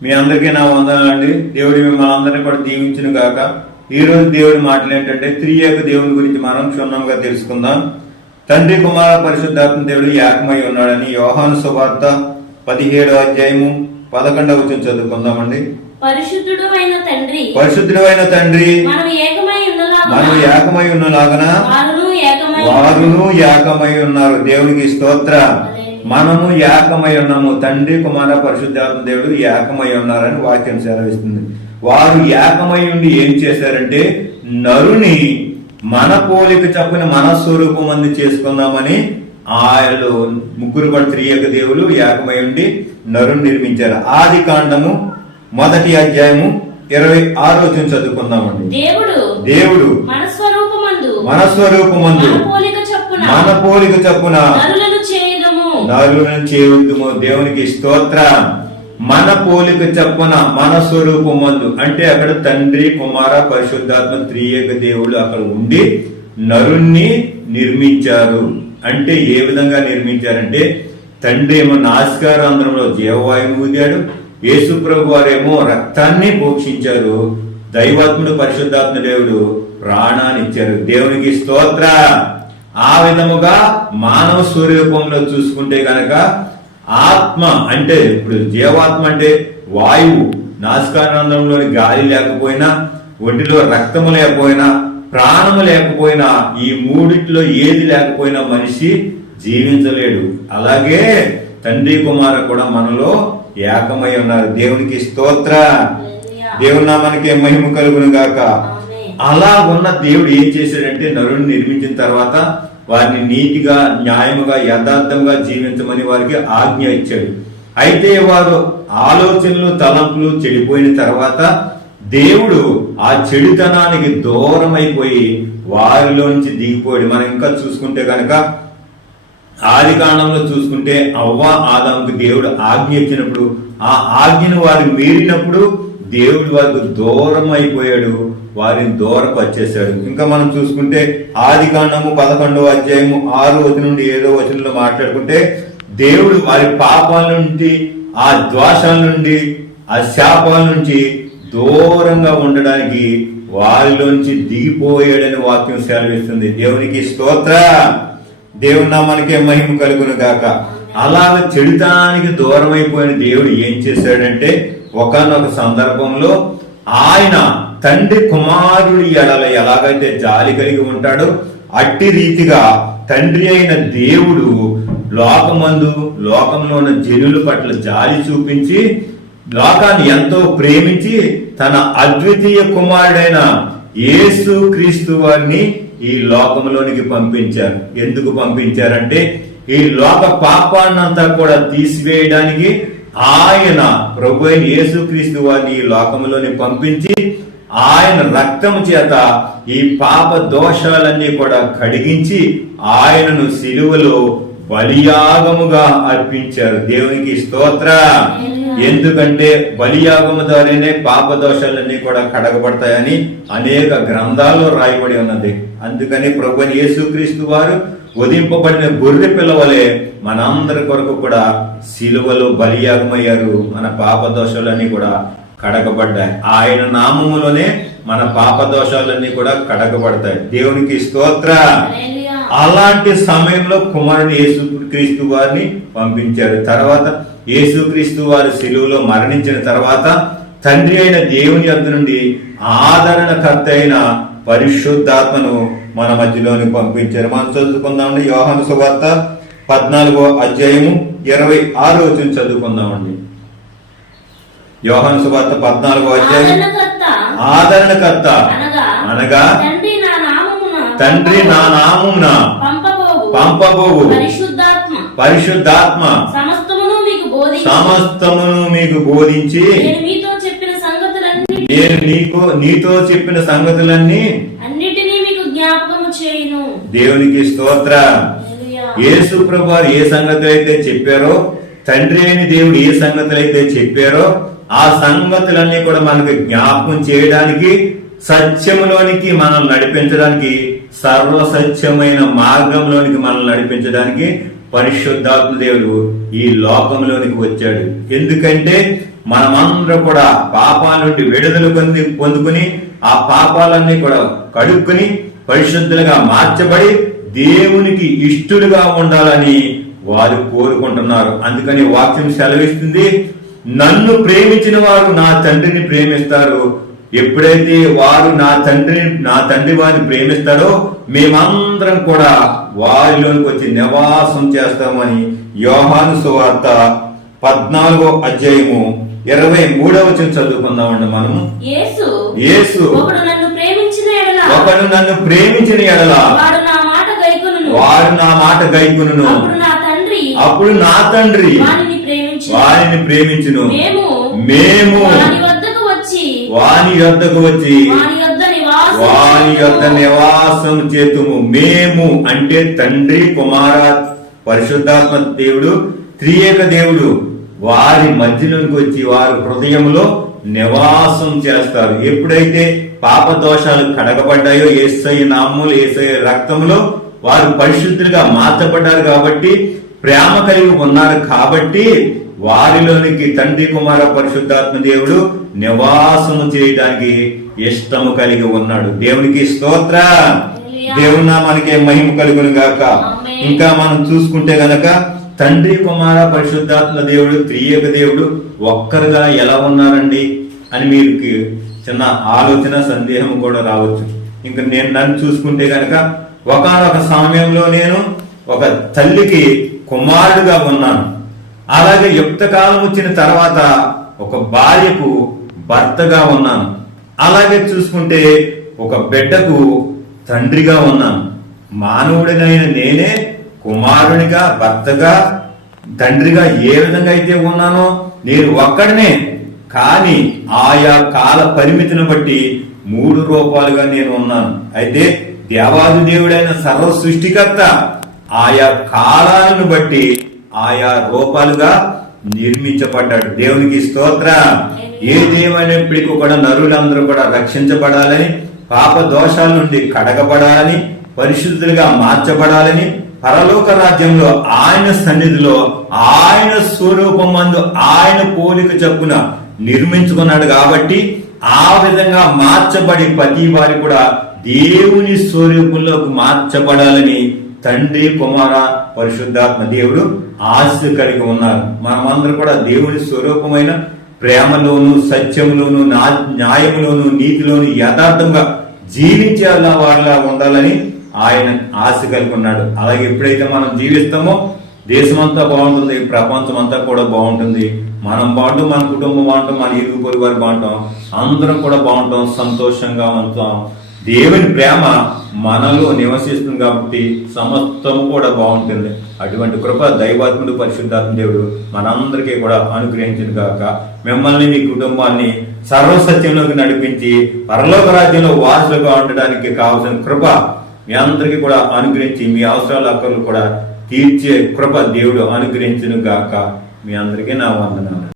మీ అందరికీ నా వందనాలండి దేవుడి మిమ్మల్ని అందరినీ కూడా దీవించును గాక. ఈ రోజు దేవుడి మాటలు ఏంటంటే త్రియేక దేవుని గురించి మనం క్షుణ్ణంగా తెలుసుకుందాం. తండ్రి కుమార పరిశుద్ధాత్మ దేవుడు ఏకమై ఉన్నాడని యోహాను సువార్త పదిహేడో అధ్యాయము పదకొండవ వచ్చిన చదువుకుందామండి. పరిశుద్ధుడు అయిన తండ్రి మనం ఏకమై ఉన్నలాగన వారును ఏకమై ఉన్నారు. దేవునికి స్తోత్ర. మనము ఏకమై ఉన్నాము. తండ్రి కుమార పరిశుద్ధాత్మ దేవుడు ఏకమై ఉన్నారని వాక్యం సెలవిస్తుంది. వారు ఏకమై ఉండి ఏం చేశారంటే నరుని మన పోలిక చప్పున మన స్వరూపం అంది చేసుకుందామని ఆయన ముగ్గురు కూడా త్రియక దేవులు ఏకమై ఉండి నరుని నిర్మించారు. ఆది కాండము మొదటి అధ్యాయము ఇరవై ఆరు వచ్చిన చదువుకుందామండి. దేవుడు దేవుడు మన స్వరూపమందు మన స్వరూపమందు మన పోలిక చొప్పున నాలుగు పోలిక దేవునికి స్తోత్ర. మన పోలిక చెప్పన మన స్వరూపమందు అంటే అక్కడ తండ్రి కుమార పరిశుద్ధాత్మ త్రియేక దేవుడు అక్కడ ఉండి నరుణ్ణి నిర్మించారు. అంటే ఏ విధంగా నిర్మించారంటే తండ్రి ఏమో నాసికారంధ్రంలో జీవవాయువు ఊదాడు యేసుప్రభు వారేమో రక్తాన్ని పోషించారు దైవాత్ముడు పరిశుద్ధాత్మ దేవుడు ప్రాణాన్ని ఇచ్చారు దేవునికి స్తోత్ర. ఆ విధముగా మానవ స్వరూపంలో చూసుకుంటే గనక ఆత్మ అంటే ఇప్పుడు జీవాత్మ అంటే వాయువు. నాసికానందంలోని గాలి లేకపోయినా ఒంటిలో రక్తము లేకపోయినా ప్రాణము లేకపోయినా ఈ మూడిట్లో ఏది లేకపోయినా మనిషి జీవించలేడు. అలాగే తండ్రి కుమార కూడా మనలో ఏకమై ఉన్నారు. దేవునికి స్తోత్ర. దేవుని నామానికి మహిమ కలుగును గాక. అలా ఉన్న దేవుడు ఏం చేశాడంటే నరుని నిర్మించిన తర్వాత వారిని నీతిగా న్యాయముగా యథార్థంగా జీవించమని వారికి ఆజ్ఞ ఇచ్చాడు. అయితే వారు ఆలోచనలు తలంపులు చెడిపోయిన తర్వాత దేవుడు ఆ చెడుతనానికి దూరం అయిపోయి వారిలోంచి దిగిపోయాడు. మనం ఇంకా చూసుకుంటే కనుక ఆది కాలంలో చూసుకుంటే అవ్వ ఆదాముకు దేవుడు ఆజ్ఞ ఇచ్చినప్పుడు ఆ ఆజ్ఞను వారు మీరినప్పుడు దేవుడు వారికి దూరం అయిపోయాడు వారిని దూరం వచ్చేసాడు ఇంకా మనం చూసుకుంటే ఆది కాండము పదకొండవ అధ్యాయము ఆరు వచనం నుండి ఏడో వచనంలో మాట్లాడుకుంటే దేవుడు వారి పాపాల నుండి ఆ ద్వాసాల నుండి ఆ శాపాల నుంచి దూరంగా ఉండడానికి వారిలోంచి దిగిపోయాడని వాక్యం సెలవిస్తుంది. దేవునికి స్తోత్ర. దేవుని మనకే మహిమ కలుగును గాక. అలాగ చెడుతానికి దూరం అయిపోయిన దేవుడు ఏం చేశాడంటే ఒకనొక సందర్భంలో ఆయన తండ్రి కుమారుడి ఎడల ఎలాగైతే జాలి కలిగి ఉంటాడో అట్టి రీతిగా తండ్రి అయిన దేవుడు లోకమందు లోకంలో ఉన్న జనుల పట్ల జాలి చూపించి లోకాన్ని ఎంతో ప్రేమించి తన అద్వితీయ కుమారుడైన యేసు క్రీస్తు వారిని ఈ లోకంలోనికి పంపించారు. ఎందుకు పంపించారంటే ఈ లోక పాపాన్నంతా కూడా తీసివేయడానికి ఆయన ప్రభు అయిన యేసు క్రీస్తు వారిని ఈ లోకంలోని పంపించి ఆయన రక్తము చేత ఈ పాప దోషాలన్నీ కూడా కడిగించి ఆయనను సిలువలో బలియాగముగా అర్పించారు. దేవునికి స్తోత్ర. ఎందుకంటే బలియాగము ద్వారానే పాప దోషాలన్నీ కూడా కడగబడతాయని అనేక గ్రంథాల్లో రాయబడి ఉన్నది. అందుకని ప్రభు యేసుక్రీస్తు వారు ఉదింపబడిన గొర్రె పిల్లవలే మనందరి కొరకు కూడా సిలువలో బలియాగమయ్యారు. మన పాప దోషాలన్నీ కూడా కడగబడ్డాయి. ఆయన నామములోనే మన పాప దోషాలన్నీ కూడా కడగబడతాయి. దేవునికి స్తోత్ర. అలాంటి సమయంలో కుమారుని యేసుక్రీస్తు వారిని పంపించారు. తర్వాత యేసుక్రీస్తు వారి శిలువలో మరణించిన తర్వాత తండ్రి అయిన దేవుని యొద్ద నుండి ఆదరణకర్త అయిన పరిశుద్ధాత్మను మన మధ్యలోని పంపించారు. మనం చదువుకుందామండి. యోహాను సువార్త పద్నాలుగో అధ్యాయము ఇరవై ఆరు వచ్చిన చదువుకుందామండి. యోహాను సువార్త పద్నాలుగో అధ్యాయం ఆదరణకర్త. అనగా తండ్రి నా నామున పంపబోవు. పరిశుద్ధాత్మ. సమస్తమును మీకు బోధించి నేను నీకు నీతో చెప్పిన సంగతులన్నీ అన్నిటినీ మీకు జ్ఞాపకము చేయును. దేవునికి స్తోత్ర. యేసు ప్రభు ఏ సంగతులు అయితే చెప్పారో తండ్రి అయిన దేవుడు ఏ సంగతులు అయితే చెప్పారో ఆ సంగతులన్నీ కూడా మనకు జ్ఞాపకం చేయడానికి సత్యములోనికి మనం నడిపించడానికి సర్వ సత్యమైన మార్గంలోనికి మనం నడిపించడానికి పరిశుద్ధాత్మ దేవుడు ఈ లోకంలోనికి వచ్చాడు. ఎందుకంటే మనమందరం కూడా పాపాల నుండి విడుదల పొంది పొందుకుని ఆ పాపాలన్నీ కూడా కడుక్కుని పరిశుద్ధులుగా మార్చబడి దేవునికి ఇష్టలుగా ఉండాలని వారు కోరుకుంటున్నారు. అందుకని వాక్యం సెలవిస్తుంది నన్ను ప్రేమించిన వారు నా తండ్రిని ప్రేమిస్తారు. ఎప్పుడైతే వారు నా తండ్రిని నా తండ్రి వారిని ప్రేమిస్తారో మేమందరం కూడా వారిలోనికి వచ్చి నివాసం చేస్తామని యోహాను సువార్త పద్నాలుగో అధ్యాయము ఇరవై మూడవ చదువుకుందామండి మనము. యేసు యేసు. ఒకడు నన్ను ప్రేమించిన ఎడల. ఒకడు నన్ను ప్రేమించిన ఎడల. వాడు నా మాట గైకొనును. వారు నా మాట గైకును అప్పుడు నా తండ్రి అప్పుడు నా తండ్రి వానిని ప్రేమించి వారిని ప్రేమించును. మేము మేము వాని వద్దకు వచ్చి వాని యొద్దకు వచ్చి వాని యొద్ద నివాసం వాని యొక్క నివాసం చేతుము. మేము అంటే తండ్రి కుమార పరిశుద్ధాత్మ దేవుడు త్రియేక దేవుడు. వారి మధ్యలోకి వచ్చి వారి హృదయంలో నివాసం చేస్తారు. ఎప్పుడైతే పాప దోషాలు కడగబడ్డాయో ఏసై నామములు ఏసై రక్తములో వారు పరిశుద్ధులుగా మార్చబడ్డారు కాబట్టి ప్రేమ కలిగి ఉన్నారు కాబట్టి వారిలోనికి తండ్రి కుమార పరిశుద్ధాత్మ దేవుడు నివాసము చేయడానికి ఇష్టము కలిగి ఉన్నాడు. దేవునికి స్తోత్ర. దేవుని నామానికి మహిమ కలుగును గాక. ఇంకా మనం చూసుకుంటే గనక తండ్రి కుమార పరిశుద్ధాత్మ దేవుడు త్రియేక దేవుడు ఒక్కరుగా ఎలా ఉన్నారండి అని మీకు చిన్న ఆలోచన సందేహం కూడా రావచ్చు. ఇంకా నేను నన్ను చూసుకుంటే కనుక ఒకనొక సమయంలో నేను ఒక తల్లికి కుమారుడుగా ఉన్నాను. అలాగే యుక్త కాలం వచ్చిన తర్వాత ఒక భార్యకు భర్తగా ఉన్నాను. అలాగే చూసుకుంటే ఒక బిడ్డకు తండ్రిగా ఉన్నాను. మానవుడినైన నేనే కుమారునిగా భర్తగా తండ్రిగా ఏ విధంగా అయితే ఉన్నానో నేను ఒక్కడనే. కానీ ఆయా కాల పరిమితిని బట్టి మూడు రూపాలుగా నేను ఉన్నాను. అయితే దేవాది దేవుడైన సర్వ సృష్టికర్త ఆయా కాలాలను బట్టి ఆయా రూపాలుగా నిర్మించబడ్డాడు. దేవునికి స్తోత్ర. ఏ దేవైనప్పటికీ కూడా నరులందరూ కూడా రక్షించబడాలని పాప దోషాల నుండి కడగబడాలని పరిశుద్ధులుగా మార్చబడాలని పరలోక రాజ్యంలో ఆయన సన్నిధిలో ఆయన స్వరూపం మందు ఆయన పోలిక చెప్పున నిర్మించుకున్నాడు కాబట్టి ఆ విధంగా మార్చబడి ప్రతి వారి కూడా దేవుని స్వరూపంలోకి మార్చబడాలని తండ్రి కుమార పరిశుద్ధాత్మ దేవుడు ఆశ కలిగి ఉన్నారు. మనమందరం కూడా దేవుని స్వరూపమైన ప్రేమలోను సత్యంలోను నా- నీతిలోను యథార్థంగా జీవించేలా వాళ్ళ ఉండాలని ఆయన ఆశ కలిగి ఉన్నాడు అలాగే ఎప్పుడైతే మనం జీవిస్తామో దేశమంతా బాగుంటుంది ప్రపంచం అంతా కూడా బాగుంటుంది. మనం బాగుంటాం మన కుటుంబం బాగుంటాం మన ఇరుగు పొరుగు వారు బాగుంటాం. అందరం కూడా బాగుంటాం సంతోషంగా ఉంటాం. దేవుని ప్రేమ మనలో నివసిస్తుంది కాబట్టి సమస్తం కూడా బాగుంటుంది. అటువంటి కృప దైవాత్ముడు పరిశుద్ధాత్మ దేవుడు మనందరికీ కూడా అనుగ్రహించిన కాక మిమ్మల్ని మీ కుటుంబాన్ని సర్వసత్యంలోకి నడిపించి పరలోక రాజ్యంలో వారసులుగా ఉండడానికి కావలసిన కృప మీ అందరికీ కూడా అనుగ్రహించి మీ అవసరాల అక్కర్లు కూడా తీర్చే కృప దేవుడు అనుగ్రహించను గాక మీ అందరికీ నా వందనాలు.